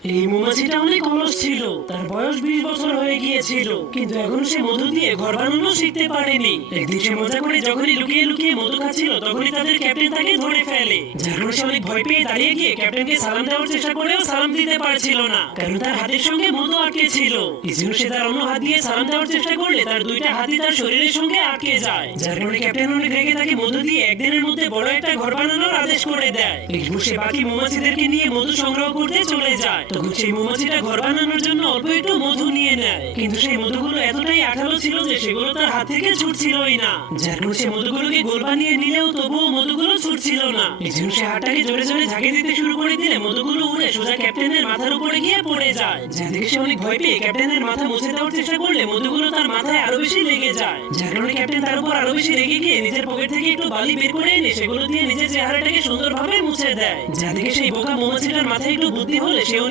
এই মৌমাছিটা অনেক অলস ছিল। তার বয়স 20 বছর হয়ে গিয়েছিল, কিন্তু এখনো সে মধু দিয়ে ঘর বানানো শিখতে পারেনি। একদিন সে মজা করে যখনই লুকিয়ে লুকিয়ে মধু খাচ্ছিল, তখনই তাদের ক্যাপ্টেন তাকে ধরে ফেলে। যার কারণে সে অনেক ভয় পেয়ে দাঁড়িয়ে গিয়ে ক্যাপ্টেনকে সালাম দেওয়ার চেষ্টা করেও সালাম দিতে পারছিল না, কারণ তার হাতের সঙ্গে মধু আটকে ছিল। এজন্য সে তার অন্য হাত দিয়ে সালাম দেওয়ার চেষ্টা করলে তার দুইটা হাতই তার শরীরের সঙ্গে আটকে যায়। যার কারণে ক্যাপ্টেন অনেক রেগে তাকে মধু দিয়ে একদিনের মধ্যে বড় একটা ঘর বানানোর আদেশ করে দেয়। এরপর সে বাকি মৌমাছিদেরকে নিয়ে মধু সংগ্রহ করতে চলে যায়। তখন সেই মৌমাছিটা ঘর বানানোর জন্য অল্প একটু মধু নিয়ে নেয়, কিন্তু সেই মধুগুলো এতটাই আঠালো ছিল যে সেগুলো তার হাত থেকে ছুটছিলই না। যার কারণে সে মধুগুলোকে গোল বানিয়ে নিলেও তবুও মধুগুলো ছুটছিল না। এজন্য সে হাতটাকে জোরে জোরে ঝাঁকে দিতে শুরু করে দিলে মধুগুলো উড়ে সোজা ক্যাপ্টেনের মাথার উপরে গিয়ে পড়ে যায়। যা দেখে সে অনেক ভয় পেয়ে ক্যাপ্টেনের মাথা মুছে দেওয়ার চেষ্টা করলে মধুগুলো তার মাথায় আরো বেশি লেগে যায়। যার কারণে ক্যাপ্টেন তার উপর আরো বেশি রেগে গিয়ে নিজের পকেট থেকে একটু বালি বের করে এনে সেগুলো দিয়ে নিজের চেহারাটাকে সুন্দরভাবে মুছে দেয়। যা দেখে সেই বোকা মৌমাছিটার মাথায় একটু বুদ্ধি হলে সেও